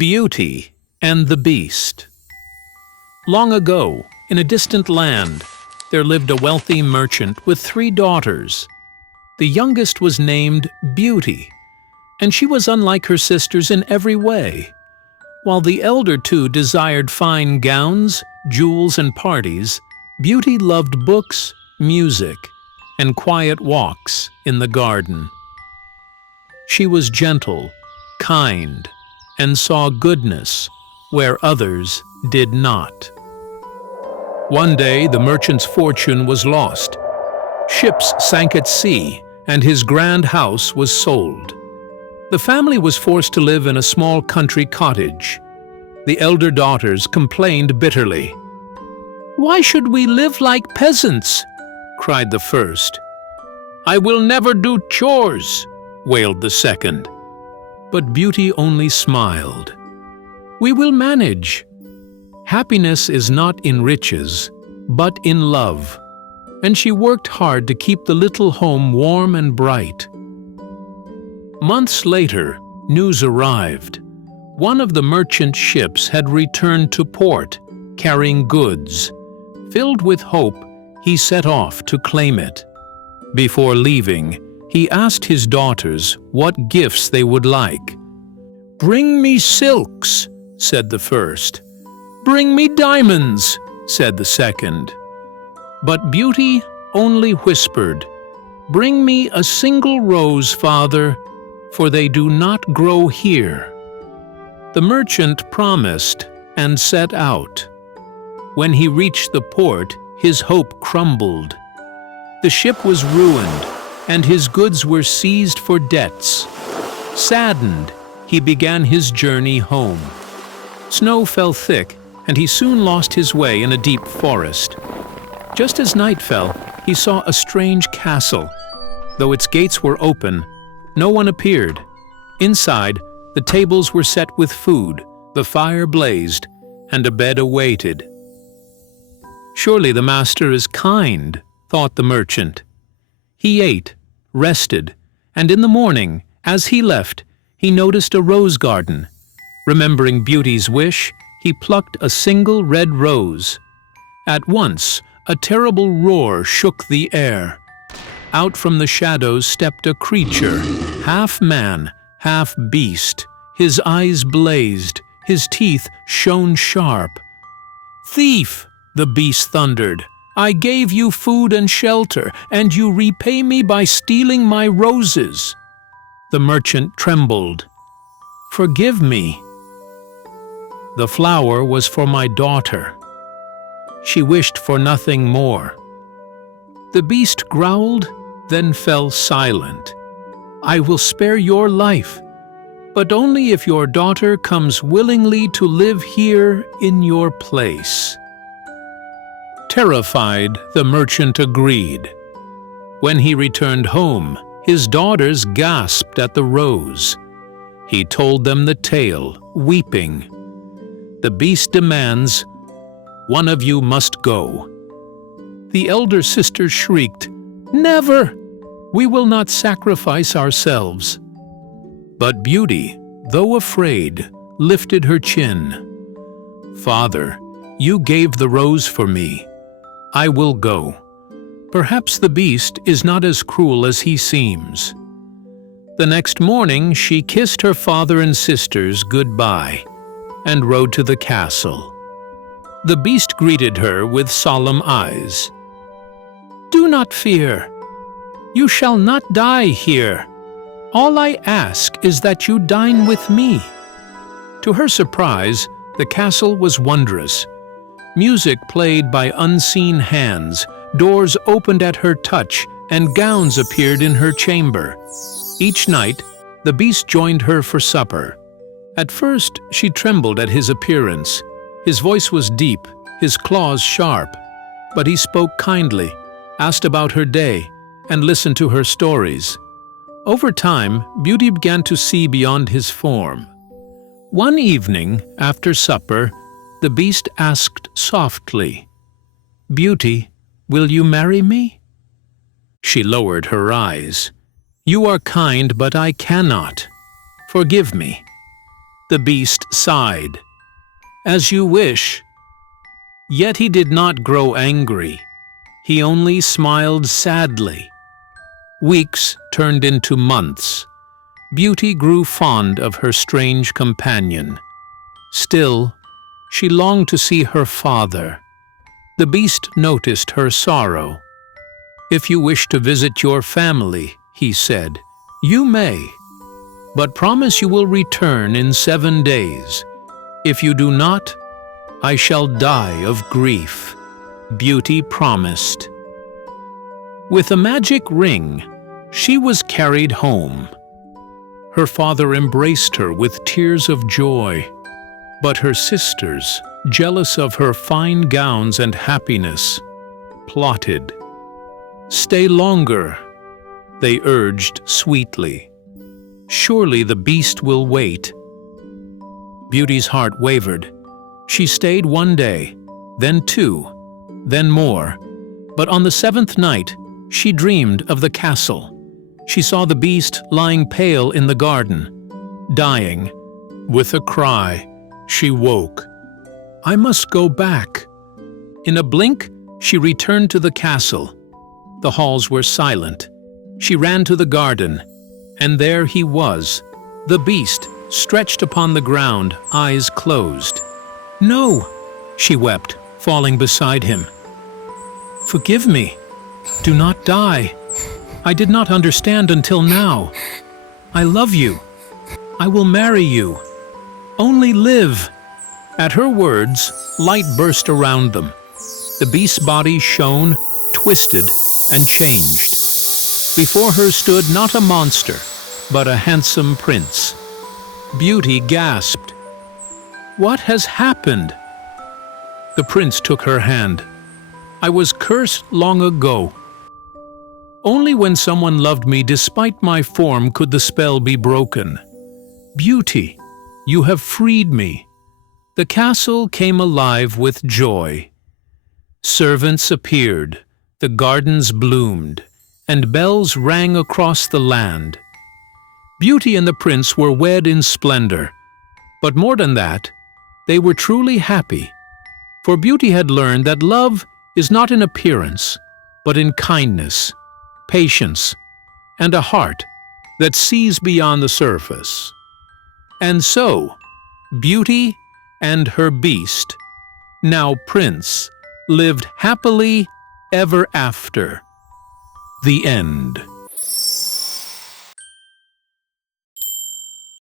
Beauty and the Beast. Long ago, in a distant land, there lived a wealthy merchant with 3 daughters. The youngest was named Beauty, and she was unlike her sisters in every way. While the elder 2 desired fine gowns, jewels, and parties, Beauty loved books, music, and quiet walks in the garden. She was gentle, kind, and saw goodness where others did not. One day the merchant's fortune was lost. Ships sank at sea, and his grand house was sold. The family was forced to live in a small country cottage. The elder daughters complained bitterly. "Why should we live like peasants?" cried the first. "I will never do chores," wailed the second. But Beauty only smiled. "We will manage. Happiness is not in riches, but in love." And she worked hard to keep the little home warm and bright. Months later, news arrived. One of the merchant ships had returned to port, carrying goods. Filled with hope, he set off to claim it. Before leaving, he asked his daughters what gifts they would like. "Bring me silks," said the first. "Bring me diamonds," said the second. But Beauty only whispered, "Bring me a single rose, father, for they do not grow here." The merchant promised and set out. When he reached the port, his hope crumbled. The ship was ruined, and his goods were seized for debts. Saddened, he began his journey home. Snow fell thick, and he soon lost his way in a deep forest. Just as night fell, he saw a strange castle. Though its gates were open, no one appeared. Inside, the tables were set with food, the fire blazed, and a bed awaited. "Surely the master is kind," thought the merchant. He ate, rested, and in the morning, as he left, he noticed a rose garden. Remembering Beauty's wish, he plucked a single red rose. At once, a terrible roar shook the air. Out from the shadows stepped a creature, half man, half beast. His eyes blazed, his teeth shone sharp. "Thief!" the beast thundered. "I gave you food and shelter, and you repay me by stealing my roses." The merchant trembled. "Forgive me." The flower was for my daughter. She wished for nothing more. The beast growled, then fell silent. "I will spare your life, but only if your daughter comes willingly to live here in your place." Terrified, the merchant agreed. When he returned home, his daughters gasped at the rose. He told them the tale, weeping. "The beast demands, one of you must go." The elder sister shrieked, "Never! We will not sacrifice ourselves." But Beauty, though afraid, lifted her chin. "Father, you gave the rose for me. I will go. Perhaps the beast is not as cruel as he seems." The next morning she kissed her father and sisters goodbye and rode to the castle. The beast greeted her with solemn eyes. "Do not fear. You shall not die here. All I ask is that you dine with me." To her surprise, the castle was wondrous. Music played by unseen hands, doors opened at her touch, and gowns appeared in her chamber. Each night, the beast joined her for supper. At first, she trembled at his appearance. His voice was deep, his claws sharp, but he spoke kindly, asked about her day, and listened to her stories. Over time, Beauty began to see beyond his form. One evening, after supper, the beast asked softly, "Beauty, will you marry me?" She lowered her eyes. "You are kind, but I cannot. Forgive me." The beast sighed. "As you wish." Yet he did not grow angry. He only smiled sadly. Weeks turned into months. Beauty grew fond of her strange companion. Still, she longed to see her father. The Beast noticed her sorrow. "If you wish to visit your family," he said, "you may. But promise you will return in 7 days. If you do not, I shall die of grief." Beauty promised. With a magic ring, she was carried home. Her father embraced her with tears of joy, but her sisters, jealous of her fine gowns and happiness, plotted. "Stay longer," they urged sweetly. "Surely the Beast will wait." Beauty's heart wavered. She stayed 1 day, then 2, then more. But on the 7th night, she dreamed of the castle. She saw the Beast lying pale in the garden, dying. With a cry, she woke. "I must go back." In a blink, she returned to the castle. The halls were silent. She ran to the garden, and there he was, the Beast, stretched upon the ground, eyes closed. "No," she wept, falling beside him. "Forgive me. Do not die. I did not understand until now. I love you. I will marry you. Only live." At her words, light burst around them. The Beast's body shone, twisted, and changed. Before her stood not a monster, but a handsome prince. Beauty gasped. "What has happened?" The prince took her hand. "I was cursed long ago. Only when someone loved me despite my form could the spell be broken. Beauty, you have freed me." The castle came alive with joy. Servants appeared, the gardens bloomed, and bells rang across the land. Beauty and the prince were wed in splendor. But more than that, they were truly happy. For Beauty had learned that love is not in appearance, but in kindness, patience, and a heart that sees beyond the surface. And so, Beauty and her Beast, now Prince, lived happily ever after. The end.